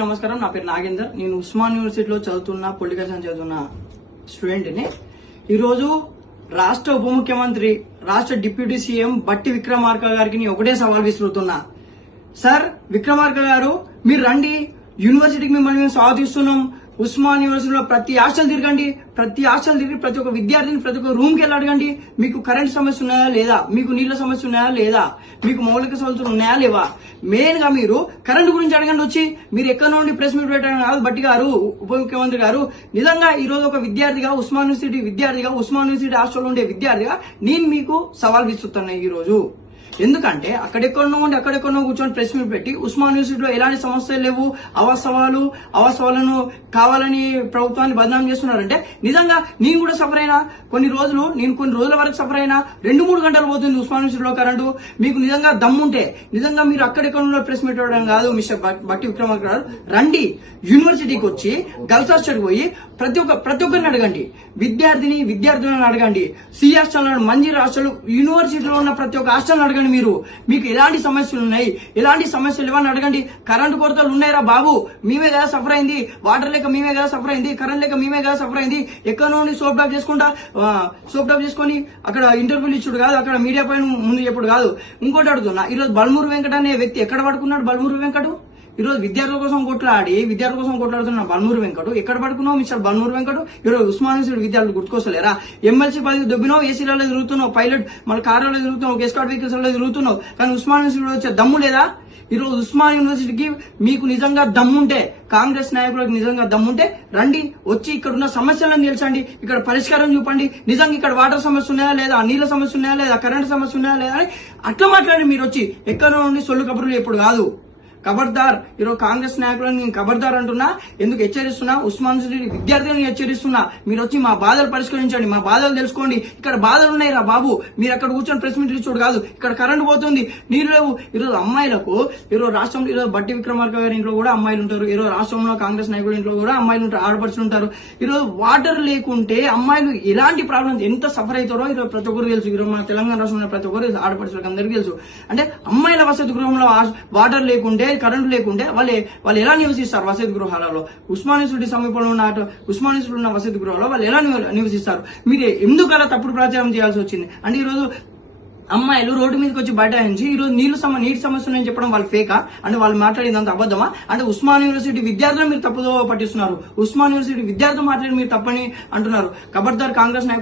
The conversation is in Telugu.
నమస్కారం, నా పేరు నాగేందర్. నేను ఉస్మాన్ యూనివర్సిటీలో చదువుతున్న పొలిటికల్ సైన్స్ చదువుతున్న స్టూడెంట్ ని. ఈరోజు రాష్ట్ర ఉప ముఖ్యమంత్రి, రాష్ట్ర డిప్యూటీ సీఎం బట్టి విక్రమార్క గారికి ఒకటే సవాల్ విసురుతున్నా. సార్ విక్రమార్క గారు, మీరు రండి, యూనివర్సిటీకి మిమ్మల్ని మేము స్వాగతిస్తున్నాం. ఉస్మాన్ యూనివర్సిటీలో ప్రతి హాస్టల్ తిరగండి, ప్రతి ఒక్క విద్యార్థిని ప్రతి ఒక్క రూమ్ కి వెళ్ళి అడగండి, మీకు కరెంట్ సమస్య ఉన్నాయా లేదా, మీకు నీళ్ల సమస్య ఉన్నాయా లేదా, మీకు మౌలిక సవలతులు ఉన్నాయా లేవా. మెయిన్ గా మీరు కరెంట్ గురించి అడగండి. వచ్చి మీరు ఎక్కడ నుండి ప్రెస్ మీట్ పెట్టడం కాదు. బట్టి గారు, ఉప ముఖ్యమంత్రి గారు, నిజంగా ఈ రోజు ఒక విద్యార్థిగా, ఉస్మాన్ యూనివర్సిటీ హాస్టల్లో ఉండే విద్యార్థిగా నేను మీకు సవాల్ విస్తున్నా ఈ రోజు. ఎందుకంటే అక్కడెక్కడో కూర్చొని ప్రెస్ మీట్ పెట్టి ఉస్మాన్ యూనివర్సిటీలో ఎలాంటి సమస్యలు లేవు, అవాస్తవాలను కావాలని ప్రభుత్వాన్ని బదనాం చేస్తున్నారంటే, నిజంగా నేను కూడా సఫర్ అయినా కొన్ని రోజుల వరకు సఫర్ అయినా 2-3 గంటలు పోతుంది ఉస్మాన్ యూనివర్సిటీలో కరెంటు. మీకు నిజంగా దమ్ముంటే నిజంగా మీరు అక్కడెక్కడ ప్రెస్ మీట్ అవ్వడం కాదు. మిస్టర్ బట్టి విక్రమార్క గారు, రండి యూనివర్సిటీకి వచ్చి గర్ల్స్ హాస్టల్కి పోయి ప్రతి ఒక్కరిని అడగండి, విద్యార్థులను అడగండి, సి హాస్టల్, మంజీర్ హాస్టల్, యూనివర్సిటీలో ఉన్న ప్రతి ఒక్క హాస్టల్ అడగండి. మీకు ఎలాంటి సమస్యలు ఉన్నాయి, ఎలాంటి సమస్యలు ఇవ్వని అడగండి. కరెంటు కొరతలు ఉన్నాయిరా బాబు, మేమే కదా సఫర్ అయింది. వాటర్ లేక మేమే కదా సఫర్ అయింది, కరెంట్ లేక మేమే కదా సఫర్ అయింది. ఎక్కడ నుండి సోప్ డాప్ చేసుకొని అక్కడ ఇంటర్వ్యూలు ఇచ్చుడు కాదు, అక్కడ మీడియా పైన ముందు చెప్పుడు కాదు. ఇంకోటి అడుగుతున్నా, ఈరోజు బల్మూరు వెంకట అనే వ్యక్తి ఎక్కడ పడుకున్నాడు? బల్మూరు వెంకటు ఈరోజు విద్యార్థుల కోసం కొట్లాడుతున్న బల్మూరు వెంకటు ఎక్కడ పడుకున్నావు? మిస్టర్ బల్మూరు వెంకటు ఈరోజు ఉస్మాన్ యూనివర్సిటీ విద్యార్థులు గుర్తుకొస్తలేరా? ఎమ్మెల్సీ పదవి దొబ్బినావు, ఏసీలలో తిరుగుతున్నావు, పైలట్ మన కార్లలో తిరుగుతున్నావు, ఎస్కాట్ వెహికల్స్ లో తిరుగుతున్నావు, కానీ ఉస్మాన్ యూనివర్సిటీ వచ్చే దమ్ము లేదా? ఈరోజు ఉస్మాన్ యూనివర్సిటీకి మీకు నిజంగా దమ్ముంటే, కాంగ్రెస్ నాయకులకు నిజంగా దమ్ముంటే రండి, వచ్చి ఇక్కడ ఉన్న సమస్యలను తెలుసండి, ఇక్కడ పరిష్కారం చూపండి. నిజంగా ఇక్కడ వాటర్ సమస్య ఉన్నాయా లేదా, నీళ్ల సమస్య ఉన్నాయా లేదా, కరెంట్ సమస్య ఉన్నాయా లేదా అని అట్లా మాట్లాడి మీరు వచ్చి ఎక్కడ నుండి సొల్లు కబుర్లు ఎప్పుడు కాదు. ఖబర్దార్, ఈరోజు కాంగ్రెస్ నాయకులను నేను ఖబర్దార్ అంటున్నా. ఎందుకు హెచ్చరిస్తున్నా? ఉస్మాన్ యూనివర్సిటీ విద్యార్థులను హెచ్చరిస్తున్నా. మీరు వచ్చి మా బాధలు పరిష్కరించండి, మా బాధలు తెలుసుకోండి. ఇక్కడ బాధలు ఉన్నాయి రా బాబు, మీరు అక్కడ కూర్చొని ప్రెస్ మీట్ ఇచ్చుడు కాదు. ఇక్కడ కరెంట్ పోతుంది, నీళ్లు లేవు. ఈరోజు అమ్మాయిలకు, ఈరోజు రాష్ట్రంలో ఈరోజు బట్టి విక్రమార్క గారి ఇంట్లో కూడా అమ్మాయిలు ఉంటారు, ఈరోజు రాష్ట్రంలో కాంగ్రెస్ నాయకుల ఇంట్లో కూడా అమ్మాయిలు ఉంటారు, ఆడపడుచులు ఉంటారు. ఈరోజు వాటర్ లేకుంటే అమ్మాయిలు ఎలాంటి ప్రాబ్లమ్స్, ఎంత సఫర్ అవుతారో ఈరోజు ప్రతి ఒక్కరు తెలుసు. ఈరోజు మన తెలంగాణ రాష్ట్రంలో ప్రతి ఒక్కరు ఆడపడుచులకు అందరికీ తెలుసు. అంటే అమ్మాయిల వసతి గృహంలో వాటర్ లేకుంటే, కరెంటు లేకుంటే వాళ్ళు ఎలా నివసిస్తారు వసతి గృహాలలో? ఉస్మాన్ యూనివర్సిటీ సమీపంలో ఉన్న వసతి గృహాల్లో వాళ్ళు ఎలా నివసిస్తారు? మీరు ఎందుకు అలా తప్పుడు ప్రచారం చేయాల్సి వచ్చింది? అంటే ఈరోజు అమ్మాయిలు రోడ్డు మీదకి వచ్చి బైఠాయించి ఈరోజు నీటి సమస్య ఉన్నాయని చెప్పడం వాళ్ళు ఫేకా? అంటే వాళ్ళు మాట్లాడిందంత అబద్ధమా? అంటే ఉస్మాన్ యూనివర్సిటీ విద్యార్థులు మీరు తప్పుదో పట్టిస్తున్నారు, ఉస్మాన్ యూనివర్సిటీ విద్యార్థులు మాట్లాడి మీరు తప్పని అంటున్నారు. ఖబర్దార్ కాంగ్రెస్ నాయకులు.